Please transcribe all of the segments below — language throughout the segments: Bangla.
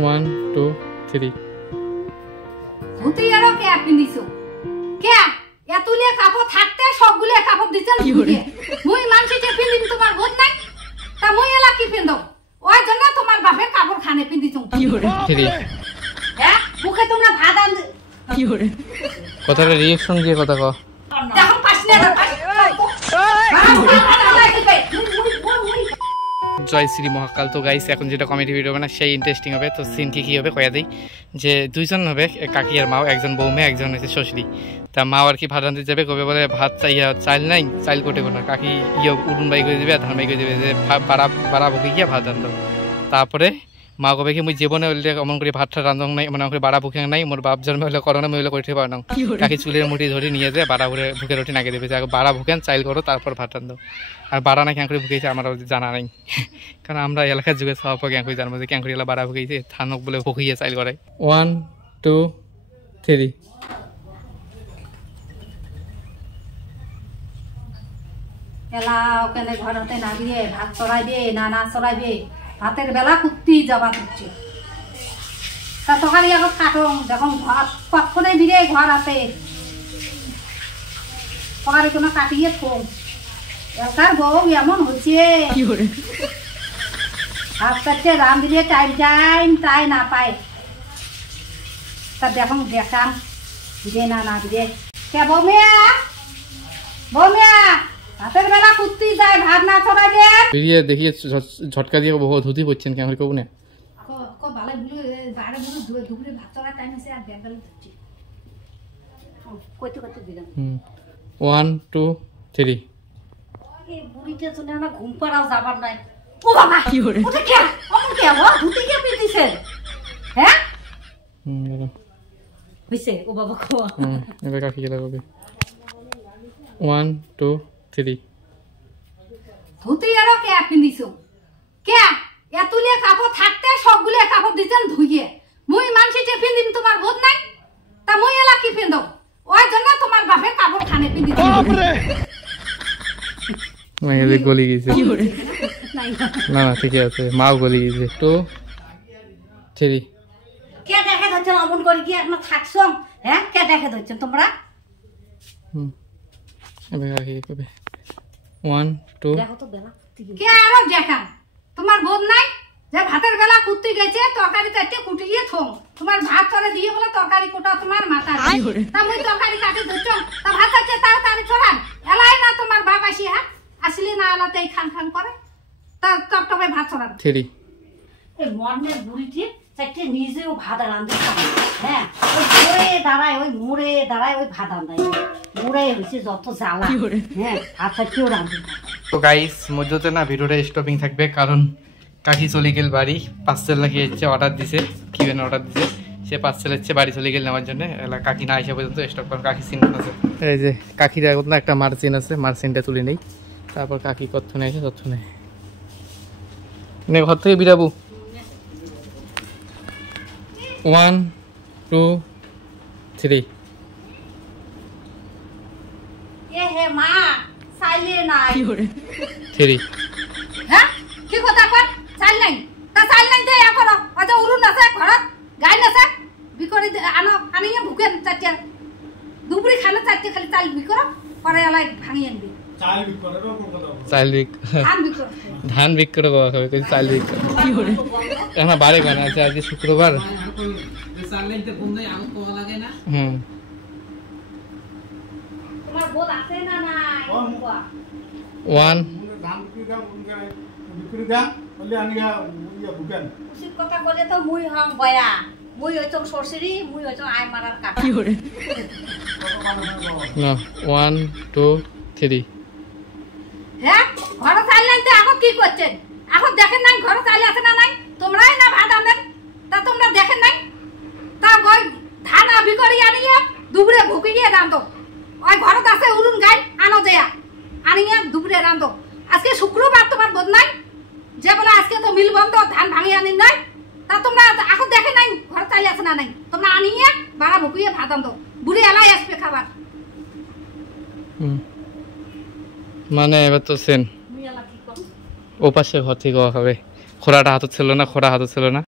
1 2 3 ধুতি আরো কে পিন্দিছো কে এতুলিয়া কাপড় থাকতে সবগুলো কাপড় দিছেন মুই মানছি যে পিন্দিম তোমার বোধ নাই তা মুই এলা কি পিন্দো ওই জন্য তোমার বাপে কাপড় খানে পিন্দিছো কি করে হ্যাঁ মুখে তোমরা ভাত আন কি করে কথাটা রিঅ্যাকশন দিয়ে কথা কও দেখো পাশনে জয় শ্রী মহাকাল। তো গাইস এখন যেটা কমেডি ভিডিও হবে না সেই ইন্টারেস্টিং হবে। তো সিন কি হবে কয়া দিই যে দুইজন হবে কাকি আর মাও, একজন বৌমে একজন হচ্ছে শ্বশুরি। তা মা আর কি ভাত রাঁধতে যাবে, কবে বলে ভাত চাইল নাই, চাইল কোটে না কাকি উড়ুন বাই করে দেবে আর ধান বাই করে দেবে যে বাড়া ভুকে গিয়া ভাত রান্ধো। তারপরে মা কবে কি মুই জীবনে অমন করে ভাতটা রান্ধং নাই, মানে করে বাড়া ভুকে নাই, মোর বাপ জন্মে হলে করোনা মই হলে করে পার না, কাকি চুলের মুঠি ধরে নিয়ে যায় বাড়া ভরে ভুকে রুটি নাকে দেবে যে বাড়া ভুকেন চাইল করো তারপর ভাত রান্ধো। আর বাড়া না ক্যাঙ্কুরি ভুকেছে আমার জানা নাই, কারণ আমরা এলাকার যুগে সব ক্যাঙ্কুরি জানবো যে ক্যাঙ্কুরি এলা বাড়া ভুকেছে থানক বলে ভুকিয়ে চাইল করে। 1 2 3 এলা ওখানে ঘরতে না দিয়ে ভাত চড়াইবে না চড়াইবে ভাতের বেলা কুত্তি যাবা হচ্ছে তা তখন এখন কাটো যখন ঘর কখনই বিরে ঘর আছে তখন কোনো কাটিয়ে থোম এলাকার বউ এমন হচ্ছে ভাত কাটছে রাম দিলে টাইম তাই না পায় তা দেখুন দেখান বিরে না বিরে কে বৌমিয়া ভাতের বেলা কুত্তি যায় ভাত না চড়াইবে বেরিয়ে দেখিয়ে ঝটকা দিয়ে বহু ধুতি পড়ছেন কেমন কেউ না ওয়ান টু থ্রি বুড়িতে শুনে না ঘুম পাড়াও যাবার নাই। ও বাবা কি করে ওটা কে অমন কে ও ধুতি কে পিটিছে হ্যাঁ হইছে ও বাবা কো এবার কাকি গেলা হবে 1 2 3 ধুতি আরো কে পিন্দিছো কে এতুলিয়া কাপড় থাকতে সবগুলো কাপড় দিছেন ধুইয়ে মুই মানছি যে পিন্দিম তোমার বোধ নাই তা মুই এলা কি পিন্দো ওই জন্য তোমার বাপে কাপড় খানে পিন্দিছো মাইলে গলি গেছে না না ঠিক আছে মাও গলি গেছে 2 3 কে দেখে ধরছেন অমন করে কি এখন থাকছো হ্যাঁ কে দেখে ধরছেন তোমরা এবার কাকি কবে 1 2 দেখো তো বেলা কে আরো দেখান তোমার বোধ নাই যে ভাতের বেলা কুত্তি গেছে তরকারি কাটতে কুটিয়ে থোম তোমার ভাত করে দিয়ে বলে তরকারি কোটা তোমার মাথা তা মুই তরকারি কাটি ধরছো তা ভাত আছে তাড়াতাড়ি ছড়ান এলাই না তোমার বাপ আসি হ্যাঁ আসলে না এলাতেই খান করে তা টপটপে ভাত ছড়ান 3 এই মর্নের বুড়িটি চাইতে নিজেও ভাত রাঁধতে পারে হ্যাঁ ওই মোড়ে দাঁড়ায় ওই ভাত রাঁধায় মোড়ে হয়েছে যত জ্বালা হ্যাঁ ভাত চাইতেও রাঁধতে। তো গাইস মধ্যতে না ভিডিওটা স্টপিং থাকবে কারণ কাকি চলে গেল বাড়ি, পার্সেল লাগিয়েছে অর্ডার দিছে কি বেন অর্ডার দিছে সে পার্সেল হচ্ছে বাড়ি চলে গেল নেওয়ার জন্য। কাকি না আসা পর্যন্ত স্টপ করেন কাকি সিন আছে এই যে কাকির এখন না একটা মার্জিন আছে মার্জিনটা তুলে নেই তারপর কাকি কতক্ষণে আসে ততক্ষণে নে ঘর থেকে বিরাবু 1 2 3 এ হে মা চাইলে নাই 3 হ্যাঁ কি কথা কর চাইল নাই তা চাইল নাই দে এখন আজ উরুন আছে ঘরত গাই আছে বিকরি আনো আনিয়ে ভুকেন চারটা দুপুরি খানা চারটা খালি চাইল বিকর পরে এলাই ভাঙি আনবি চাইল ধান বিক্রি করা হবে কিন্তু চাইল বিক্রি কি করে এখন বাড়ি বানা আছে আজকে শুক্রবার তোমার বোধ আছে না নাই 1 উচিত কথা বলে তো মুই হং বয়া মুই হইতো সরসরি মুই হইতো আই মারার কাটা কি করে না 1 2 3 হ্যাঁ ঘর চাইল নাই তো এখন কি করছেন এখন দেখেন নাই ঘর চাইল আছে না নাই তোমরাই না ভাত আনেন তা তোমরা দেখেন নাই তা ওই ধান আবি করি আনিয়ে দুপুরে ভুকিয়ে রাঁধো ওই ঘরত আছে উরুন গাই আনো দেয়া আনিয়ে দুপুরে রাঁধো আজকে শুক্রবার তোমার বোধ নাই যে বলে আজকে তো মিল বন্ধ ধান ভাঙি আনিন নাই তা তোমরা এখন দেখেন নাই ঘর চাইল আছে না নাই তোমরা আনিয়ে বাড়া ভুকিয়ে ভাত আনো বুড়ি এলাই আসবে খাবার মানে এবার তো সেন ও পাশে ঘর থেকে হবে খোরাটা হাতত ছিল না খোরা হাতত ছিল না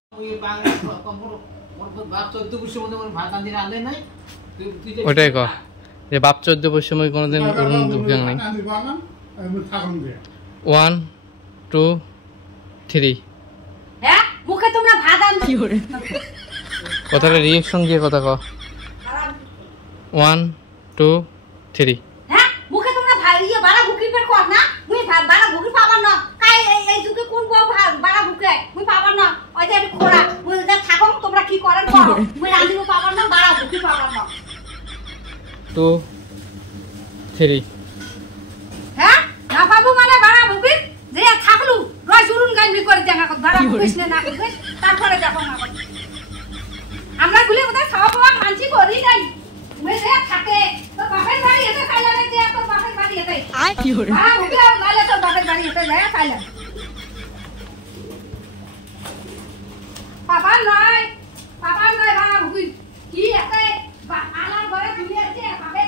ওটাই ক যে বাপ 14 বছর সময় কোনোদিন দুঃখ নাই। 1 2 3 হ্যাঁ মুখে তোমরা ভাত আনবে কি করে কথাটা রিঅ্যাকশন দিয়ে কথা ক। 1 2 3 হ্যাঁ মুখে তোমরা ভাই ইয়ে বাড়া ভুকি বের কর না মুই ভাত বাড়া ভুকি পাবার না কাই এই যুগে কোন বউ ভাত বাড়া ভুকে মুই পাবার না ওই যে খোড়া মুই যা থাকো তোমরা কি করেন করো মুই রাঁধিব পাবার না বাড়া ভুকি পাবার না 2 3 হ্যাঁ না পাবো মানে বাড়া ভুকি যে থাকলু রয় জুরুন গাইবি করে দেখা কর বাড়া ভুকিস না করিস তারপরে দেখো না কর আমরা গুলে কোথায় খাওয়া পাওয়া মানছি করি নাই মুই যে থাকে তো বাপের বাড়ি এসে খাইলা নাই যে তো বাপের বাড়ি এসে আয় কি হরে হ্যাঁ ভুকি গাইলে তো বাপের বাড়ি এসে যায় খাইলা পাপা নয় বাড়া ভুকি কি এসে আলার ঘরে তুমি আছে বাপের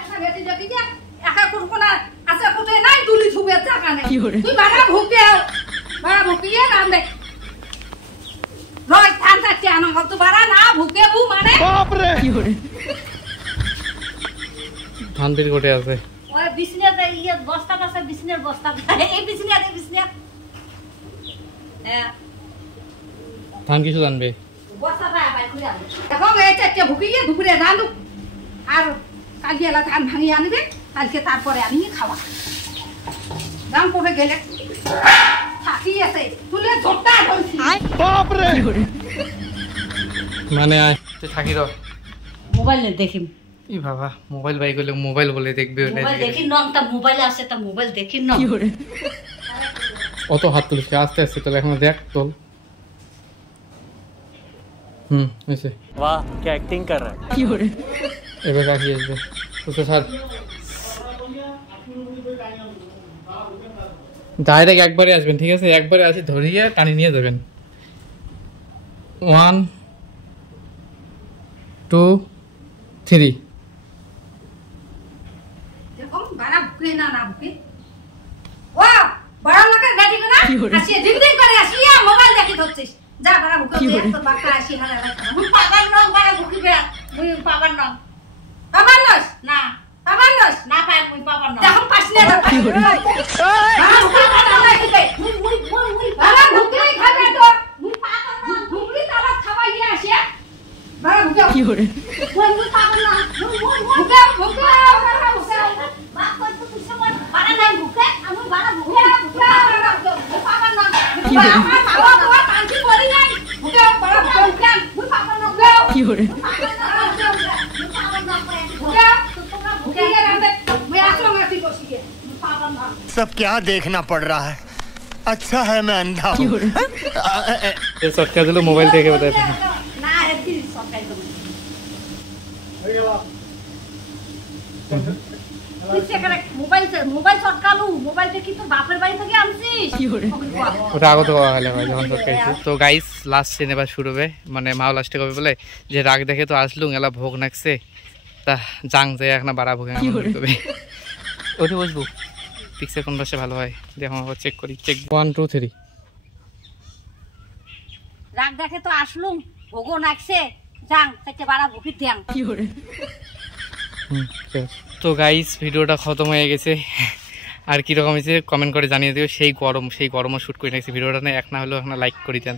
একটা বেটি দেখি যে একা কোনা আছে কোথায় নাই তুলি ছুবে জায়গা নেই তুই বাড়া ভুকি রাম দে রয় থান থাকতে আনো তো বাড়া না ভুকে বু মানে বাপ রে কি হরে ধান দিল কোটে আছে ওই বিছনিয়াতে ইয়ে বস্তা আছে বিছনিয়ার বস্তা এই বিছনিয়া হ্যাঁ ধান কিছু জানবে বস্তাটা বাই করে আনো দেখো এই চারটে ভুকিয়ে দুপুরে রাঁধু আর কালকে এলা ধান ভাঙিয়ে আনবে কালকে তারপরে আমি খাওয়া দাম পড়ে গেলে থাকি আছে তুলে ধরতা ধরছি বাপ রে মানে আয় তুই থাকি র মোবাইলে দেখি ই বাবা মোবাইল বাই করলে মোবাইল বলে দেখবে মোবাইল দেখি নংটা মোবাইলে আছে তা মোবাইল দেখি না কি করে অত হাত তুলিস আস্তে আস্তে তোলে এখন দেখ তোল ऐसे वाह क्या एक्टिंग कर रहा है কি করে এবার কাকি আসবে তো স্যার ডাইরেক্ট একবারে আসবেন ঠিক আছে একবারে আসি ধরিয়ে টানি নিয়ে যাবেন 1 2 3 দেখো বাড়া ভুকে না ভুকে ও বড় লোকের গাড়ি না আসি দিন করে আসিয়া মোবাইল দেখি ধরছিস যা বাড়া ভুকে তো বাকা আসি হালা মুই পাবার না বাড়া ভুকি বেড়া মুই পাবার না না পাই মুই পাবার না দেখো পাস না বাড়া ভুকে না দিতে মুই বাড়া ভুকে খাবে তো মুই পাবার না ভুকি তারা খাওয়াইয়ে আসি বাড়া ভুকে কি করে মুই পাবার না ভুকে বাড়া ভুকে বাপ কই তো কিছু মন বাড়া নাই ভুকে আমি বাড়া ভুকে পাবার না আমার খাওয়া তো কাঞ্চি করি নাই ভুকে বাড়া ভুকে মুই পাবার না কি করে सब क्या देखना पड़ रहा है अच्छा है मैं अंधा हूँ ये सब क्या दिलो मोबाइल देखे बताए ना है फिर सब का মোবাইল সটকালু মোবাইল দেখি তো বাপের বাড়ি থেকে আনছিস ওটা আগত হওয়া হলে হয় যখন সটকাইছি তো গাইস লাস্ট সিন এবার শুরু হবে মানে মাও লাস্টে কবে বলে যে রাগ দেখে তো আসলুম এলা ভোগ নাকছে তা জাং যায় এখন বাড়া ভোগে হবে ওটি বসবো পিক্সেল কোন বসে ভালো হয় দেখো আবার চেক করি চেক 1 2 3 রাগ দেখে তো আসলুম ভোগও নাকছে জাং তাতে বাড়া ভুকি দেন কি করে তো গাইস ভিডিওটা খতম হয়ে গেছে আর কীরকম হয়েছে কমেন্ট করে জানিয়ে দিও সেই গরমও শ্যুট করে নিয়েছি ভিডিওটা না এক না হলেও এখন লাইক করে দেন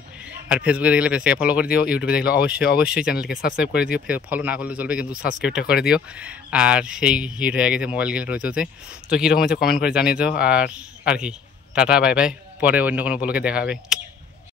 আর ফেসবুকে দেখলে পেজটাকে ফলো করে দিও ইউটিউবে দেখলে অবশ্যই চ্যানেলকে সাবস্ক্রাইব করে দিও ফলো না করলে চলবে কিন্তু সাবস্ক্রাইবটা করে দিও আর সেই হিট হয়ে গেছে মোবাইল গেলে রয়েছে তো কীরকম হয়েছে কমেন্ট করে জানিয়ে দিও আর কি টাটা বাই বাই পরে অন্য কোনো ব্লগে দেখা হবে।